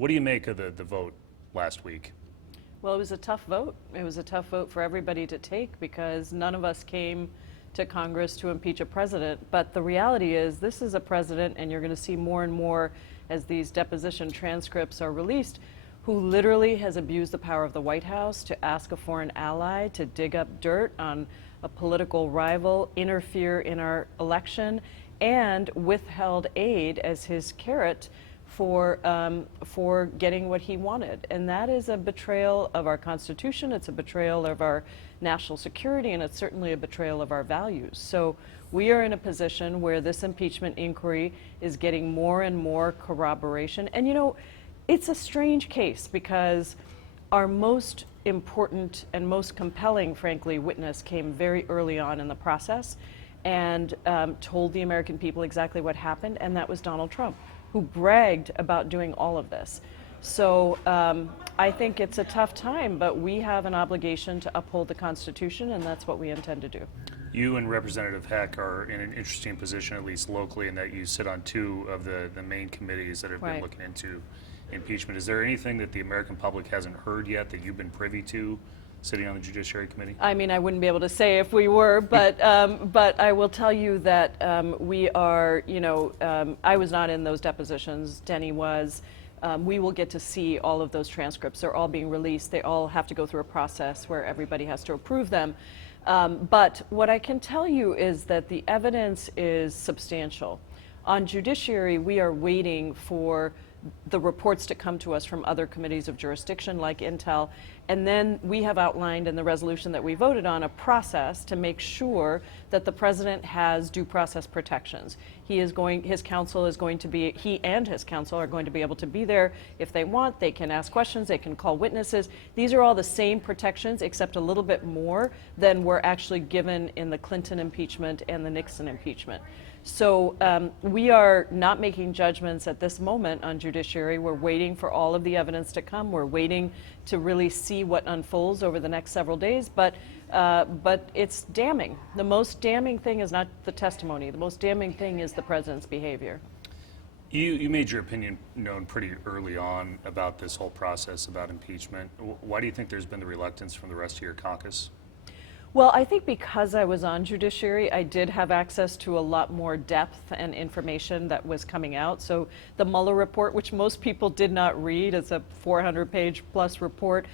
What do you make of the vote last week? Well, it was a tough vote. It was a tough vote for everybody to take because none of us came to Congress to impeach a president. But the reality is this is a president, and you're going to see more and more as these deposition transcripts are released, who literally has abused the power of the White House to ask a foreign ally to dig up dirt on a political rival, interfere in our election, and withheld aid as his carrot for getting what he wanted. And that is a betrayal of our Constitution, it's a betrayal of our national security, and it's certainly a betrayal of our values. So we are in a position where this impeachment inquiry is getting more and more corroboration. And you know, it's a strange case because our most important and most compelling, frankly, witness came very early on in the process and told the American people exactly what happened, and that was Donald Trump, who bragged about doing all of this. So I think it's a tough time, but we have an obligation to uphold the Constitution, and that's what we intend to do. You and Representative Heck are in an interesting position, at least locally, in that you sit on two of the main committees that have been looking into impeachment. Is there anything that the American public hasn't heard yet that you've been privy to sitting on the Judiciary Committee? I mean, I wouldn't be able to say if we were, but I will tell you that we are, you know, I was not in those depositions, Denny was. We will get to see all of those transcripts. They're all being released. They all have to go through a process where everybody has to approve them. But what I can tell you is that the evidence is substantial. On Judiciary, we are waiting for the reports to come to us from other committees of jurisdiction like Intel, and then we have outlined in the resolution that we voted on a process to make sure that the president has due process protections. His counsel is going to be, he and his counsel are going to be able to be there if they want. They can ask questions, they can call witnesses. These are all the same protections except a little bit more than were actually given in the Clinton impeachment and the Nixon impeachment. So we are not making judgments at this moment on Judiciary. We're waiting for all of the evidence to come. We're waiting to really see what unfolds over the next several days. But it's damning. The most damning thing is not the testimony. The most damning thing is the president's behavior. You made your opinion known pretty early on about this whole process about impeachment. Why do you think there's been the reluctance from the rest of your caucus? Well, I think because I was on Judiciary, I did have access to a lot more depth and information that was coming out. So the Mueller report, which most people did not read, it's a 400-page plus report.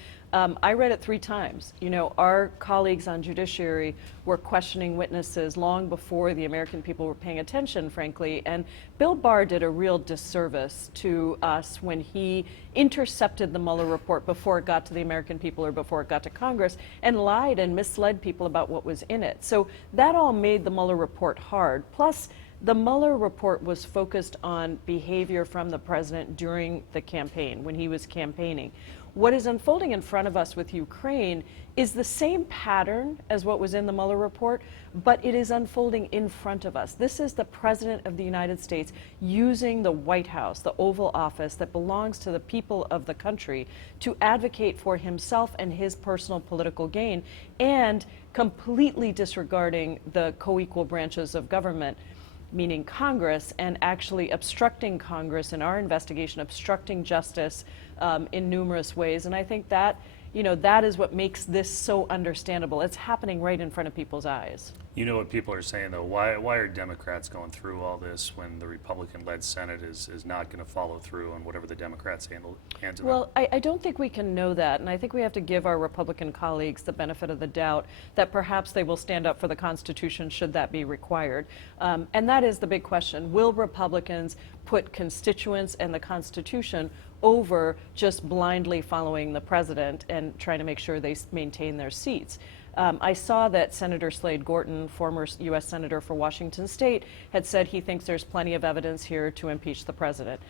I read it 3 times. You know, our colleagues on Judiciary were questioning witnesses long before the American people were paying attention, frankly. And Bill Barr did a real disservice to us when he intercepted the Mueller report before it got to the American people or before it got to Congress and lied and misled people about what was in it. So that all made the Mueller report hard. Plus, the Mueller report was focused on behavior from the president during the campaign, when he was campaigning. What is unfolding in front of us with Ukraine is the same pattern as what was in the Mueller report, but it is unfolding in front of us. This is the President of the United States using the White House, the Oval Office that belongs to the people of the country, to advocate for himself and his personal political gain, and completely disregarding the co-equal branches of government, meaning Congress, and actually obstructing Congress in our investigation, obstructing justice in numerous ways. And I think that, you know, that is what makes this so understandable. It's happening right in front of people's eyes. You know what people are saying, though? Why are Democrats going through all this when the Republican-led Senate is not going to follow through on whatever the Democrats hands them? Well, I don't think we can know that, and I think we have to give our Republican colleagues the benefit of the doubt that perhaps they will stand up for the Constitution should that be required. And that is the big question. Will Republicans put constituents and the Constitution over just blindly following the president and trying to make sure they maintain their seats? I saw that Senator Slade Gorton, former U.S. Senator for Washington State, had said he thinks there's plenty of evidence here to impeach the president.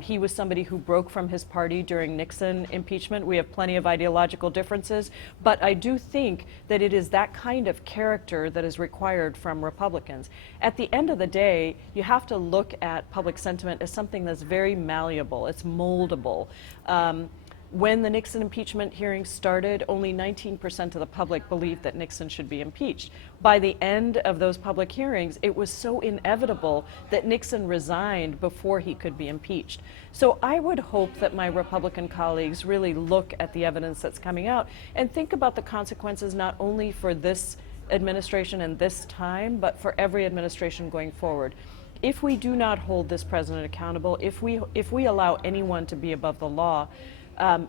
He was somebody who broke from his party during Nixon impeachment. We have plenty of ideological differences, but I do think that it is that kind of character that is required from Republicans. At the end of the day, you have to look at public sentiment as something that's very malleable. It's moldable. When the Nixon impeachment hearings started, only 19% of the public believed that Nixon should be impeached. By the end of those public hearings, it was so inevitable that Nixon resigned before he could be impeached. So I would hope that my Republican colleagues really look at the evidence that's coming out and think about the consequences not only for this administration and this time, but for every administration going forward. If we do not hold this president accountable, if we allow anyone to be above the law,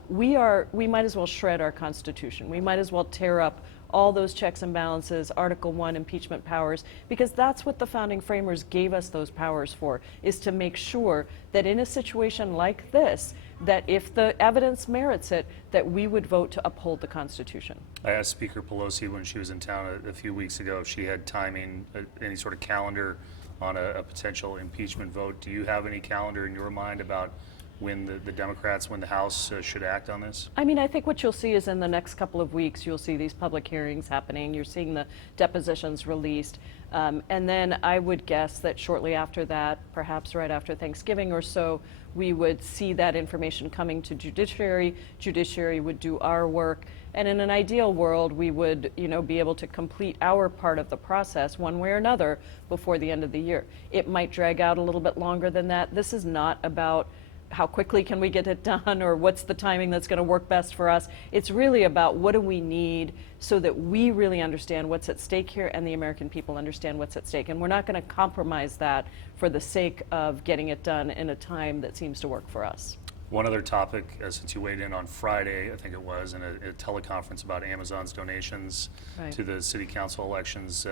we might as well shred our Constitution. We might as well tear up all those checks and balances, Article 1 impeachment powers, because that's what the founding framers gave us those powers for, is to make sure that in a situation like this, that if the evidence merits it, that we would vote to uphold the Constitution. I asked Speaker Pelosi when she was in town a few weeks ago if she had timing, any sort of calendar on a potential impeachment vote. Do you have any calendar in your mind about when the Democrats, when the House should act on this? I mean, I think what you'll see is in the next couple of weeks, you'll see these public hearings happening. You're seeing the depositions released. And then I would guess that shortly after that, perhaps right after Thanksgiving or so, we would see that information coming to Judiciary. Judiciary would do our work. And in an ideal world, we would, be able to complete our part of the process one way or another before the end of the year. It might drag out a little bit longer than that. This is not about how quickly can we get it done or what's the timing that's going to work best for us. It's really about what do we need so that we really understand what's at stake here and the American people understand what's at stake. And we're not going to compromise that for the sake of getting it done in a time that seems to work for us. One other topic, since you weighed in on Friday, I think it was, in a teleconference about Amazon's donations to the city council elections.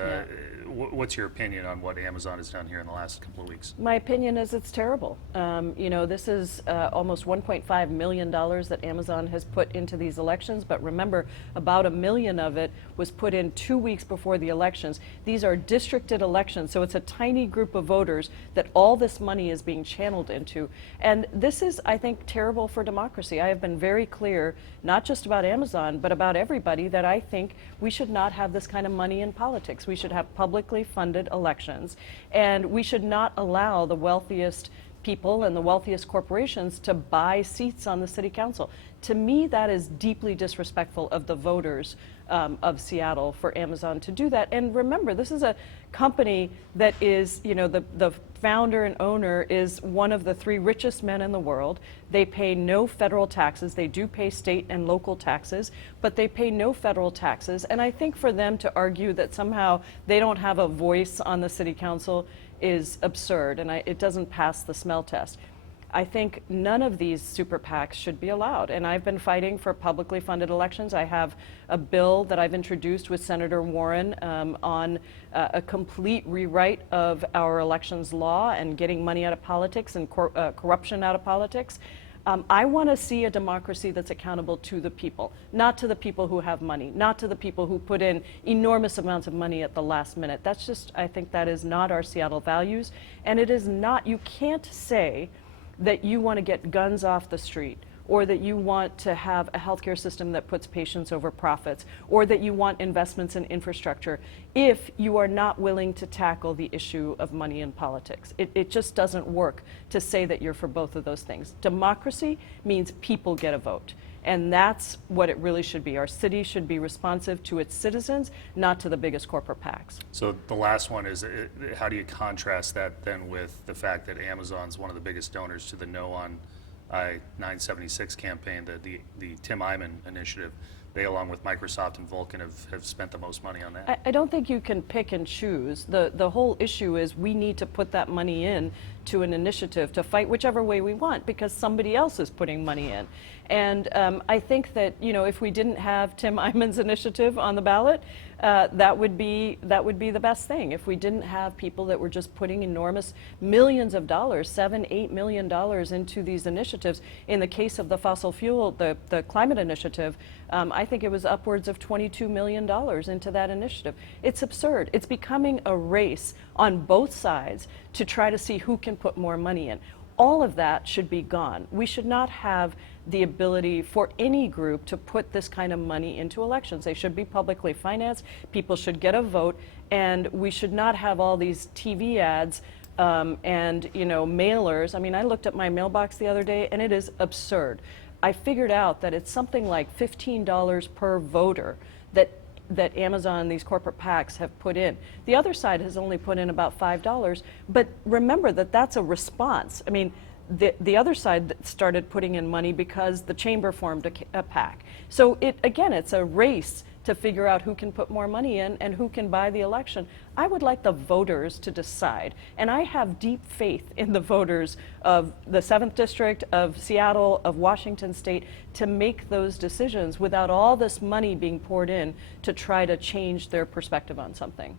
What's your opinion on what Amazon has done here in the last couple of weeks? My opinion is it's terrible. This is almost $1.5 million that Amazon has put into these elections, but remember, about $1 million of it was put in 2 weeks before the elections. These are districted elections, so it's a tiny group of voters that all this money is being channeled into. And this is, I think, terrible for democracy. I have been very clear, not just about Amazon, but about everybody, that I think we should not have this kind of money in politics. We should have publicly funded elections, and we should not allow the wealthiest people and the wealthiest corporations to buy seats on the city council. To me, that is deeply disrespectful of the voters of Seattle for Amazon to do that. And remember, this is a company that is, the founder and owner is one of the 3 richest men in the world. They pay no federal taxes. They do pay state and local taxes, but they pay no federal taxes. And I think for them to argue that somehow they don't have a voice on the city council is absurd, and it doesn't pass the smell test. I think none of these super PACs should be allowed, and I've been fighting for publicly funded elections. I have a bill that I've introduced with Senator Warren on a complete rewrite of our elections law and getting money out of politics and corruption out of politics. I want to see a democracy that's accountable to the people, not to the people who have money, not to the people who put in enormous amounts of money at the last minute. That's just, I think that is not our Seattle values, and it is not, you can't say that you want to get guns off the street, or that you want to have a healthcare system that puts patients over profits, or that you want investments in infrastructure, if you are not willing to tackle the issue of money in politics. It just doesn't work to say that you're for both of those things. Democracy means people get a vote. And that's what it really should be. Our city should be responsive to its citizens, not to the biggest corporate PACs. So the last one is, how do you contrast that then with the fact that Amazon's one of the biggest donors to the No on I-976 campaign, the Tim Eyman initiative? They, along with Microsoft and Vulcan, have spent the most money on that. I don't think you can pick and choose. The whole issue is we need to put that money in to an initiative to fight whichever way we want, because somebody else is putting money in. And I think that, if we didn't have Tim Eyman's initiative on the ballot, that would be the best thing. If we didn't have people that were just putting enormous millions of dollars, $7-8 million into these initiatives. In the case of the fossil fuel, the climate initiative, I think it was upwards of $22 million into that initiative. It's absurd. It's becoming a race on both sides to try to see who can put more money in. All of that should be gone. We should not have the ability for any group to put this kind of money into elections. They should be publicly financed. People should get a vote, and we should not have all these TV ads and mailers. I mean, I looked at my mailbox the other day, and it is absurd. I figured out that it's something like $15 per voter that Amazon and these corporate PACs have put in. The other side has only put in about $5, but remember that that's a response. I mean, the other side started putting in money because the chamber formed a PAC. So again, it's a race to figure out who can put more money in and who can buy the election. I would like the voters to decide, and I have deep faith in the voters of the 7th District, of Seattle, of Washington State to make those decisions without all this money being poured in to try to change their perspective on something.